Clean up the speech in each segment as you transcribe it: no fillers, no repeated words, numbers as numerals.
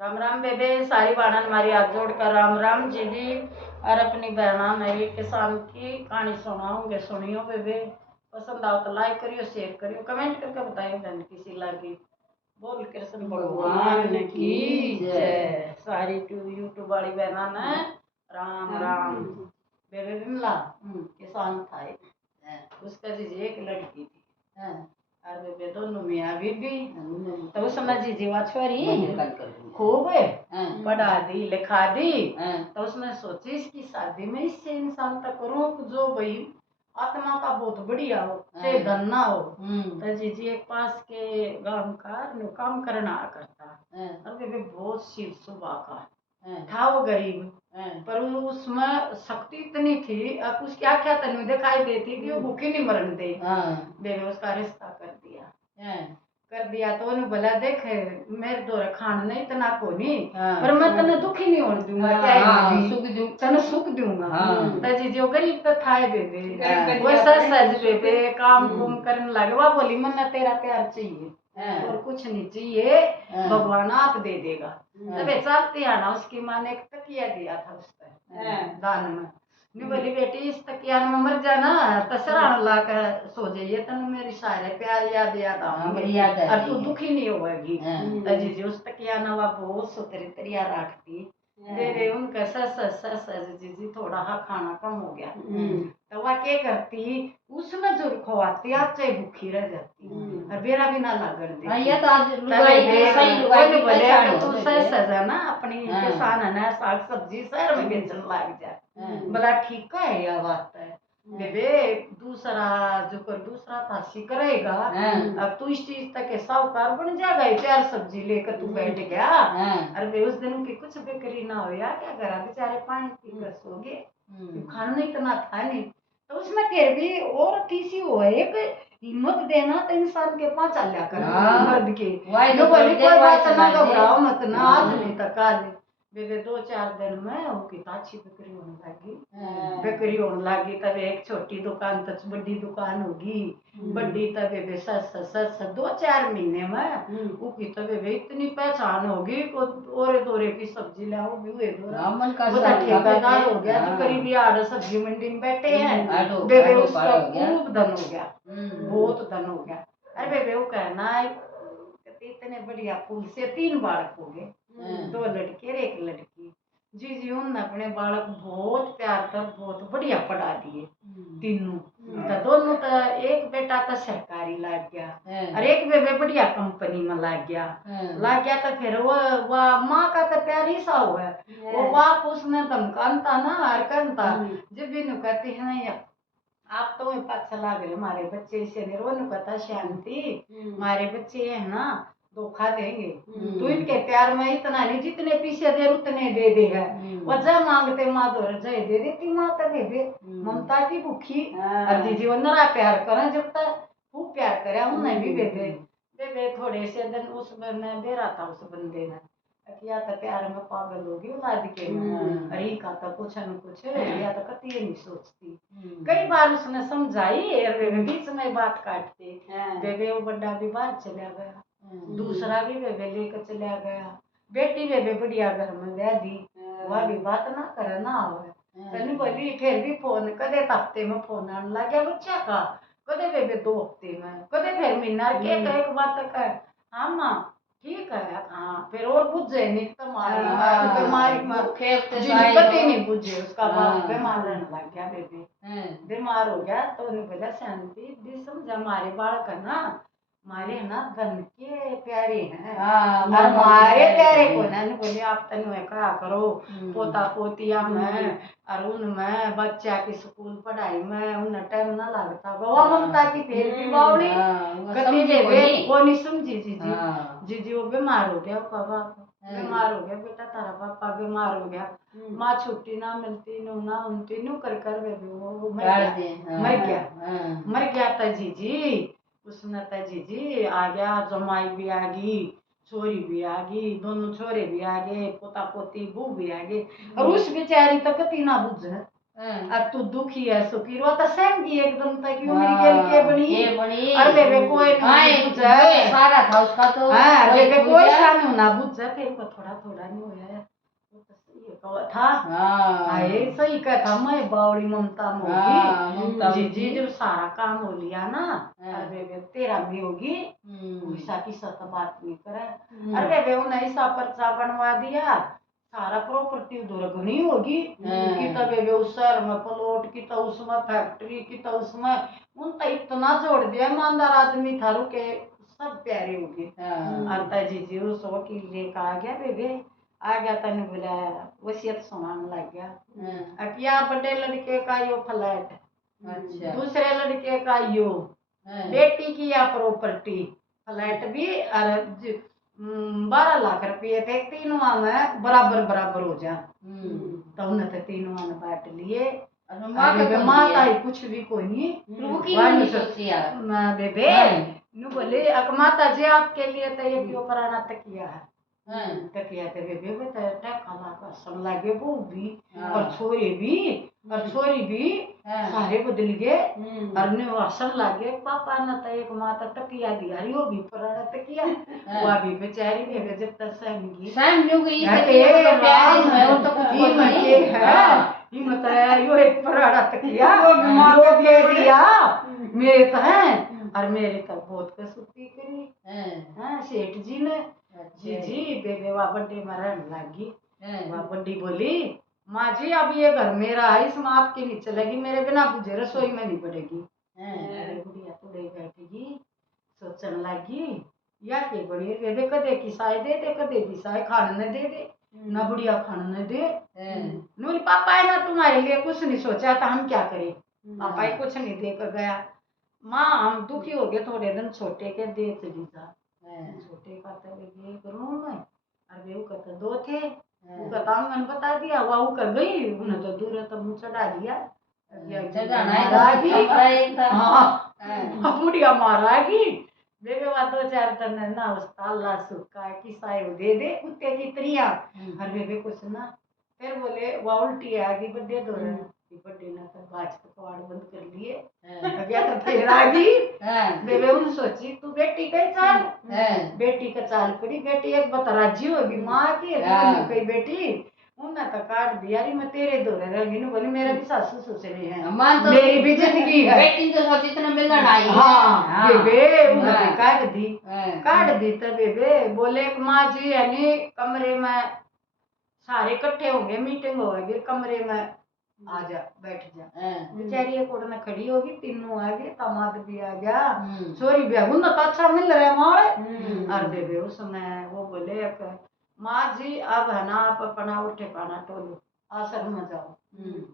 राम राम बेबे, सारी बाणन हमारी हाथ जोड़कर राम राम जी जी। और अपनी बहना नई किसान की कहानी सुनाओगे, सुनियो बेबे। पसंद आओ तो लाइक करियो, शेयर करियो, कमेंट करके बताइयो बहन किसी लगी। बोल कृष्ण भगवान की जय। सारी यूट्यूब वाली बहना ने राम राम। बेबे बिमला किसान था एक, उसका जी एक लड़की थी और बेबे दोनों मियाँ बीबी। तो उस समय जी जीवा छोरी खूब पढ़ा दी लिखा दी। तो उसने सोची इसकी शादी में इससे इंसान तक करूँ जो भाई आत्मा का बहुत बढ़िया हो, चाहे धन ना हो। तो जी एक पास के गांव का काम करना करता और बेबे बहुत शिव सुबह का था वो गरीब, पर उसमें शक्ति इतनी थी अब उसकी आख्या तनु दिखाई देती कि वो भूखी नहीं मरन दे। बेबे उसका रिश्ता कर दिया तो उन्हें बोला देख मेरे दो खान नहीं इतना को नहीं, पर मैं तने दुखी नहीं होने दूंगा, क्या तने सुख दूंगा। तजी जो गरीब तो था बेबे वो सज बेबे काम कुम करने लगे। वह बोली मन्ना तेरा प्यार चाहिए और कुछ नहीं चाहिए, भगवान आप दे देगा। तबे चलती आना उसकी माँ ने एक तकिया दिया था उसका दान में। नहीं बोली बेटी इस तकिया में मर जाना तो सराहना ला कर सो जाइए, तनु मेरी सारे प्यार याद याद आऊंगी और तू दुखी नहीं होगी। जी उस तकिया ना वह बहुत सुतरी तरिया रखती बेबे उनका सस जी थोड़ा हा खाना कम हो गया तो वह क्या करती उसमें जो खवाती आप चाहे भूखी रह जाती और बेरा भी ना लागण देती। तू सजा ना अपनी किसान है ना साग सब्जी शहर में बेचने लग जा। बोला ठीक है यह बात है बेबे। दूसरा जो कर दूसरा फांसी करेगा अब तू इस चीज तक साहूकार बन जाएगा। चार सब्जी लेकर तू बैठ गया अरे उस दिन की कुछ बिक्री ना हो यार क्या करा बेचारे पानी पी कर सो गए, खाना इतना था नहीं। तो उसमें फिर भी और तीसरी हो एक हिम्मत देना तो इंसान के पास चल कर मर्द के कोई बात ना घबराओ मत ना आज नहीं तक आज बेबे 2-4 दिन में वो अच्छी बिक्री होने लगी। तब एक छोटी दुकान तक बड़ी दुकान होगी बड़ी तब बेबे सस 2-4 महीने में वो की तब बेबे इतनी पहचान होगी और दोरे की सब्जी लाओ भी हुए ठेकेदार हो गया जो करीबी 8 सब्जी मंडी में बैठे हैं बेबे उसका खूब धन हो गया, बहुत धन हो गया। अरे बेबे वो कहना इतने बढ़िया फूल से 3 बालक हो गए, 2 लड़के और 1 लड़की। जी उन्होंने अपने बालक बहुत प्यार कर बहुत बढ़िया पढ़ा दिए तीनों। तो दोनों तो एक बेटा तो सरकारी लग गया और एक बेबे बढ़िया कंपनी में लग गया तो फिर वो माँ का तो प्यार ही सा हुआ है। वो बाप उसने धमकानता ना हर करता जब भी नु कहती है नहीं आप तो पाछा लाग रहे हमारे बच्चे से निर्वन कहता शांति हमारे बच्चे है ना धोखा देंगे तो इनके प्यार में इतना नहीं जितने पीछे दे उतने दे देगा। वजह मांगते माँ दो जय दे देती माँ तक बेबे ममता की भूखी और जी वो नरा प्यार करें जब तक खूब प्यार करे उन्हें भी बेबे थोड़े से दिन उस बंदे दे रहा था उस बंदे ने किया तो प्यार में पागल होगी औलाद के अरे का तो कुछ न कुछ या तो कती नहीं सोचती। कई बार उसने समझाई बेबे बीच में बात काटते बेबे वो बड़ा भी बाहर चला गया, दूसरा भी बेबे लेकर चला गया। बेटी बेबे बढ़िया घर में ब्याह दी वह भी बात ना करे ना आवे तनी बोली फिर भी फोन कदे हफ्ते में फोन आने लग गया बच्चा का कदे बेबे 2 हफ्ते में कदे फिर महीना के एक बात कर हाँ माँ ठीक है हाँ फिर और बुझे नहीं तो बीमारी कते नहीं बुझे उसका बाप बीमार रहने लग गया बेबे बीमार हो गया तो उन्हें बोला शांति भी समझा हमारे बालक है ना हमारे ना धन के प्यारे हैं और हमारे प्यारे को ना बोले आप तनु कहा करो पोता पोतिया में और उनमें बच्चा की स्कूल पढ़ाई में उन्हें टाइम ना लगता गवा ममता की फिर भी बावड़ी कभी बेबे वो नहीं समझी जी वो बीमार हो गया उसका बाप बीमार हो गया बेटा तारा पापा बीमार हो गया माँ छुट्टी ना मिलती नू ना उनती नू कर बेबी वो मर गया था जी उसने तो जी आ गया जमाई भी आ गई छोरी भी आ गई दोनों छोरे भी आ गए पोता पोती बू भी आ गए और उस बेचारी तो कती ना बुझ अब तू दुखी है सुखी रो तो सहमगी एकदम तक उम्र के बनी अरे बेबे कोई नहीं बुझे सारा था उसका तो हां बेबे कोई सानू ना बुझे तेरे को थोड़ा थोड़ा नहीं होया है वो तो सही कहा था हां ये सही कहा था मैं बावड़ी ममता में होगी जी जब सारा काम हो लिया ना अरे बेबे तेरा भी होगी वैसा की सत बात नहीं करे अरे बेबे उन्हें ऐसा पर्चा बनवा दिया सारा प्रॉपर्टी उधर घनी होगी की तब उस शहर में प्लॉट की तो उसमें फैक्ट्री की तो उसमें उन तो इतना जोड़ दिया ईमानदार आदमी था रुके सब प्यारे होगी आता जी उस वकील लेकर आ गया बेबे आ गया तने बोला वसीयत सुनाने लग गया अब या बड़े लड़के का यो फ्लैट दूसरे लड़के का यो बेटी की या प्रॉपर्टी फ्लैट भी और 12 लाख रुपये थे तीनों में बराबर बराबर हो जा तो उन्हें तो तीनों में बांट लिए माता ही कुछ भी कोई नहीं बेबे नु बोले अक माता जी आपके लिए तो ये क्यों पुराना तकिया है तकिया तो बेबे बता टका का सब लागे वो भी और छोरी भी सारे बदल गए और ने वासन लागे पापा ने तो एक माता तकिया दिया वो भी पुराना तकिया वो भी बेचारी बेबे जब तक सहम गई इसके प्यार है वो तो कुछ नहीं है हिम्मत है यो एक पुराना तकिया वो दे दिया मेरे तो है और मेरे तो बहुत कसुती करी हां सेठ जी ने जी बेबे वा बड्डे मरन लगी वा बड्डी बोली माँ जी अब ये घर मेरा है इसमें आपकी नहीं चलेगी मेरे बिना बुझे रसोई में नहीं पड़ेगी अरे बुढ़िया तो दे बैठेगी सोचने लगी या के बड़ी बेबे कदे की साय दे कदे की साय खाने न दे ना बुढ़िया खाने न दे नूरी पापा है ना तुम्हारे लिए कुछ नहीं सोचा था हम क्या करें पापा ही कुछ नहीं दे कर गया माँ हम दुखी हो गए थोड़े दिन छोटे के दे चली जा छोटे का तो एक रूम में और वे कहते दो थे वो कहता मैंने बता दिया वो कर गई उन्हें तो दूर तो मुँह चढ़ा दिया बुढ़िया मारागी बेबे बात 2-4 दिन ना उस ताला सुखा किसाए दे दे कुत्ते की त्रिया हर बेबे कुछ ना फिर बोले वो उल्टी आ गई बड्डे दो बड्डे ना तो बाज कवाड़ बंद कर लिए गया तो फिर आ गई बेबे उन सोची तू बेटी कई चाल बेटी का चाल पड़ी बेटी एक बता राजी होगी माँ की कई बेटी उन्हें तो काट दिया री मैं तेरे दौरे रंगी बोली मेरा भी सासू ससुर है मेरी भी जिंदगी है बेटी तो सोची इतना मिलना आई हाँ बेबे उन्हें काट दी तो बेबे बोले माँ जी यानी कमरे में सारे इकट्ठे होंगे मीटिंग होगी कमरे में आ जा बैठ जा बेचारी एक उड़ने खड़ी होगी तीनों आ गए दामाद भी आ गया छोरी भी आ गई तो अच्छा मिल रहा है माँ और बेबे उसमें वो बोले माँ जी अब है ना आप अपना उठे पाना टोलो आश्रम में जाओ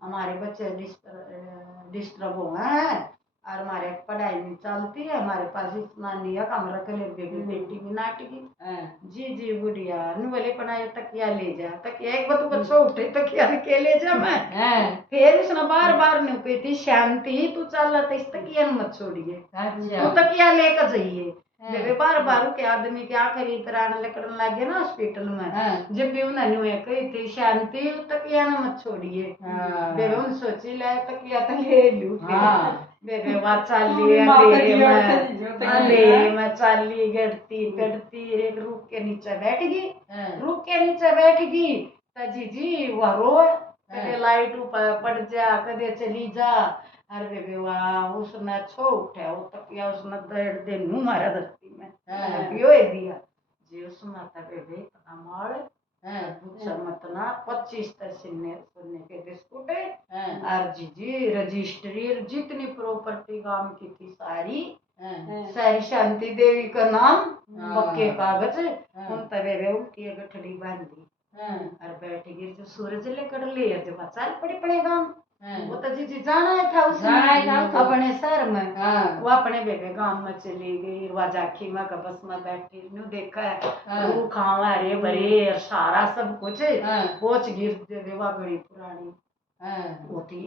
हमारे बच्चे डिस्टर्ब हो गए हैं और हमारे पढ़ाई नहीं चलती है हमारे पास इतना नहीं है कमरा के लिए बेबी बेटी भी नाटकी जी बुढ़िया नहीं बोले पना ये तकिया ले जा तकिया एक बार तो बच्चा उठे तकिया के ले जा मैं फिर उसने बार बार नहीं कहती शांति तू चल तो इस तकिया मत छोड़िए तू तकिया लेकर जाइए बेबे बार के आदमी क्या करी तरह लकड़न लगे ना हॉस्पिटल में जब भी उन्हें हुए कही थी शांति तकिया न मत छोड़िए बेबे उन सोची ले तकिया तो ले लू बेबे वहाँ चाली अंधेरे में चाली गिरती पिटती एक रूख के नीचे बैठ गई तो जी वह रो कदे लाइट ऊपर पड़ जा कदे चली जा अरे बेबे वहाँ उसने छो उठा वो तकिया उसने दर्द दे नू मारा धरती में पियो दिया जी उस माता बेबे कमाल मत ना 25 सुनने के बिस्कुट और जी रजिस्ट्री जितनी प्रॉपर्टी काम की थी सारी शांति देवी का नाम पक्के कागज उन तबे उनकी गठड़ी बांधी और बैठ गई जो सूरज लेकर ले जब चाल पड़े पड़े गांव वो तो जी जाना था अपने शहर में वो अपने बेबे गांव में चली गई वाजाखी में बस में बैठी नु देखा है रू खावा हरे भरे सारा सब कुछ पोच गिर देवे वा बड़ी पुरानी होती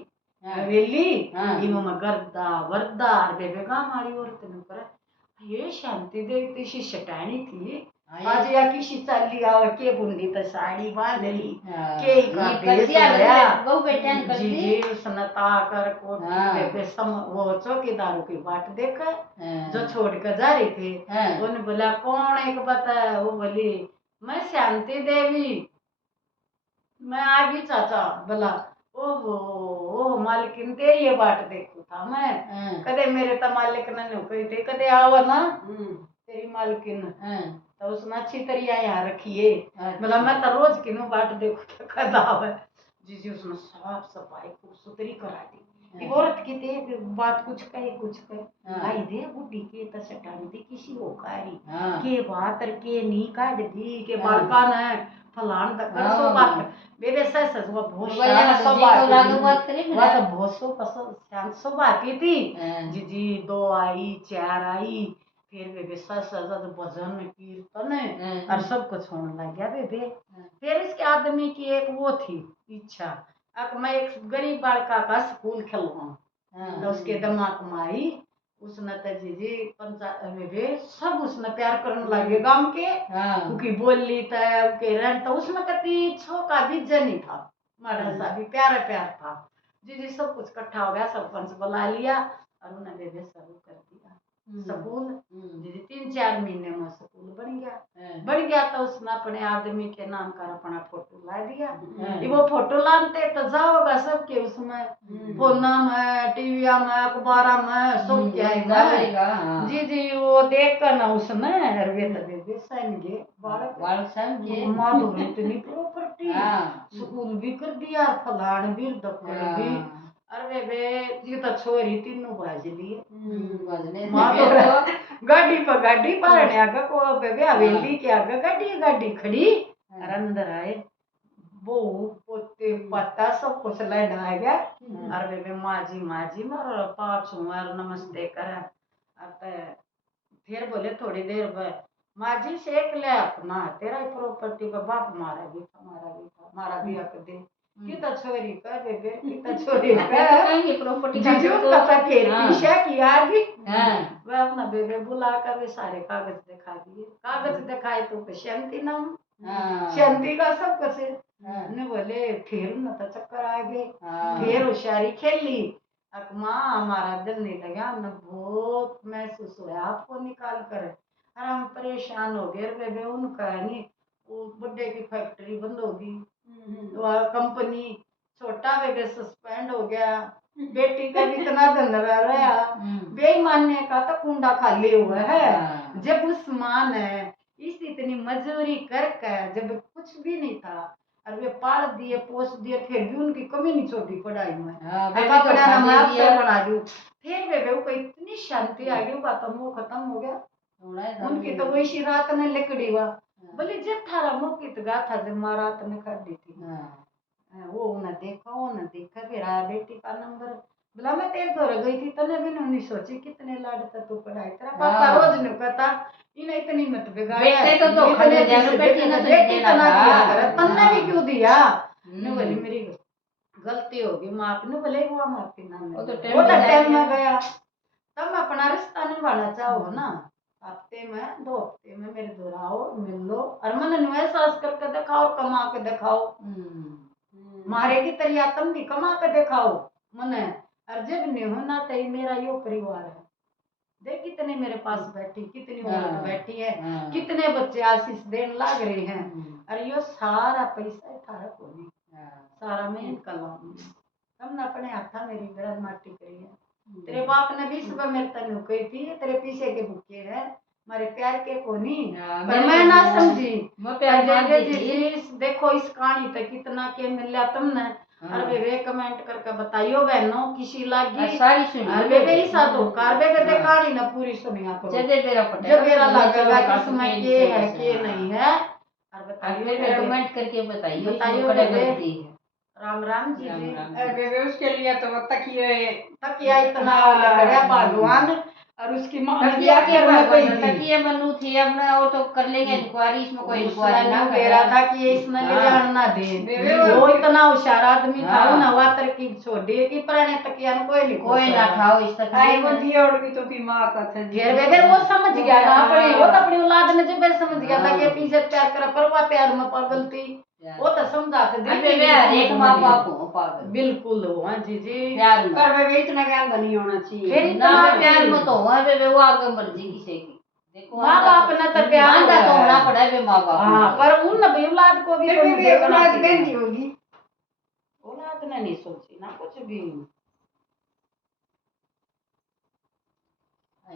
हवेली इमो में गर्दा वर्दा बेबे गांव वाली औरत ने पर ये शांति देवी सी शटानी थी आज या किसी चल लिया और के बुंदी तो साड़ी बांध ली के ये का कर भेष दिया होया गौ बेटा ने कर जी दी जी उसने ताकर कोठी हाँ। पे सम वो चौकीदारों की बाट देखा हाँ। जो छोड़ कर जा रहे थे हाँ। उन्होंने बोला कौन एक बता वो बोली मैं शांति देवी मैं आ गई चाचा बोला ओहो ओ मालकिन तेरी ये बाट देखू था मैं हाँ। कदे मेरे तो मालिक ने कही थे कदे आवा ना तेरी मालकिन तो उसने अच्छी तरह यहाँ रखिए बोला मैं तो रोज किनो बाट देखो तो कदा है जी जी उसने साफ सफाई खूब सुथरी करा दी ये औरत की थे बात कुछ कहे आई दे बुढ़ी के तो सटानी थी किसी हो कारी के बात और के नी काट दी के बालका ने फलान तक कर सो बात मेरे से वो बहुत शांत स्वभाव तो बहुत सो पसंद शांत स्वभाव की थी जी जी 2 आई 4 आई फिर बेबे सज भजन कीर्तन और सब कुछ होने लग गया बेबे फिर इसके आदमी की एक वो थी इच्छा अब मैं एक गरीब बालका का स्कूल खिलवाऊं तो उसके दिमाग में आई उसने तो जी बेबे सब उसने प्यार करने लगे गांव के क्योंकि बोली के रन तो उसमें कति छो का भी नहीं था मारा सा भी प्यारा था जी सब कुछ इकट्ठा हो गया सरपंच बुला लिया और उन्हें बेबे शुरू कर दिया स्कूल जी 3-4 महीने में स्कूल बन गया तो उसने अपने आदमी के नाम का अपना फोटो ला दिया वो फोटो लाते तो जाओगा सबके उसमें फोन में टीवी में अखबार में सब क्या है जी जी वो देख कर ना उसने अरवे तबे समझे बालक समझे माधुरी इतनी प्रॉपर्टी स्कूल भी कर दिया फलान भी दक्कड़ भी अरे बे ये तो छोरी तीनों बाज लिए गाड़ी पर गाड़ी पारने आगे को बेबे हवेली के आगे गाड़ी खड़ी और अंदर आए वो पोते पत्ता सब कुछ लेना आ गया और बेबे माजी मारो पाछू मार नमस्ते करे फिर बोले थोड़ी देर बाद माजी सेक ले अपना तेरा प्रॉपर्टी का बाप मारा भी हक दे कितना छोरी का बेबे कितना छोरी का प्रॉपर्टी जीजू का फिर पीछा किया आगे वह अपना बेबे बुला कर वे सारे कागज दिखा दिए कागज दिखाए तो शांति नाम शांति का सब कुछ ने बोले फिर न तो चक्कर आ गए फिर होशियारी खेल ली माँ हमारा दिल नहीं लगा न बहुत महसूस हुआ आपको निकाल कर और हम परेशान हो गए बेबे उनका नहीं वो बुड्ढे की फैक्ट्री बंद होगी कंपनी छोटा बेबे सस्पेंड हो गया बेटी का भी इतना धंधा रहा बेईमानने का तो कुंडा खाली हुआ है जब उस माँ ने इस इतनी मजदूरी करके जब कुछ भी नहीं था और वे पाल दिए पोस दिए फिर भी उनकी कमी नहीं छोटी पढ़ाई में बना दी फिर बेबे को इतनी शांति आ गई वो खत्म हो गया उनकी तो वही रात ने लकड़ी हुआ बोले जब थारा मुकित गा था जब मारात ने कर दी थी वो उन्हें देखा मेरा बेटी का नंबर बोला मैं तेरे घर गई थी तने भी नहीं सोची कितने लाड तक तू पढ़ाई तेरा पापा रोज ने कहता इन्हें इतनी मत बिगाड़ बेटे तो खड़े जैसे बेटी ने बेटी तना दिया कर तन्ने भी क्यों दिया ने बोली मेरी गलती होगी माफ ने बोले वो माफी ना वो तो टाइम में गया तब अपना रिश्ता निभाना चाहो ना हफ्ते में 2 हफ्ते में मेरे घर आओ मिल लो और मन एहसास करके दिखाओ कमा के दिखाओ मारे की तरिया तुम भी कमा के दिखाओ मने और जब नहीं होना तो मेरा यो परिवार है देख कितने मेरे पास बैठी कितनी औरत बैठी है कितने बच्चे आशीष देने लग रहे हैं और यो सारा पैसा थारा को नहीं सारा मैं इनका लाऊंगी तुमने अपने हाथा मेरी बरन माटी करी है तेरे बाप ने भी सुबह मेरे तनु कही थी तेरे पीछे के भूखे है मारे प्यार के कोनी पर मैं ना समझी देखो इस कहानी तक कितना के मिला तुमने और वे कमेंट करके बताइयो बहनों किसी लागी सारी सुनी और वे ही साथ हो कार वे दे कहानी ना पूरी सुनिया करो जब मेरा लगेगा कि इसमें के है के नहीं है और बताइयो कमेंट करके बताइयो राम राम जी जी बेबे उसके लिए तो तकिया इतना लगा भगवान और उसकी मां तकिया बनू थी अपना वो तो कर लेंगे इंक्वायरी इसमें कोई इंक्वायरी ना कह रहा था कि इसमें ले जाना ना दे वो इतना होशियार आदमी था वो नवा तरकीब छोड़ दिए कि पुराने तकिया कोई ना खाओ इस तक आई वो दिया और भी तो की मां का था घेर बेबे वो समझ गया ना अपने वो तो अपनी औलाद ने जब समझ गया था कि पीछे प्यार करा पर वह प्यार में पागल थी वो तो समझाते अबे वे हर एक माँ बाप हो पागल बिल्कुल हो हाँ जी जी प्यार में पर वे इतना ज्ञान बनी होना चाहिए फिर ना इतना प्यार में तो हुआ वे वो आगे मर्जी किसी की देखो माँ बाप ने तो प्यार आंधा तो होगा। होना पड़ा वे माँ बाप हाँ पर उन भी औलाद को भी फिर तो भी देखना औलाद चाहिए। कहती होगी औलाद ने नहीं सोची ना कुछ भी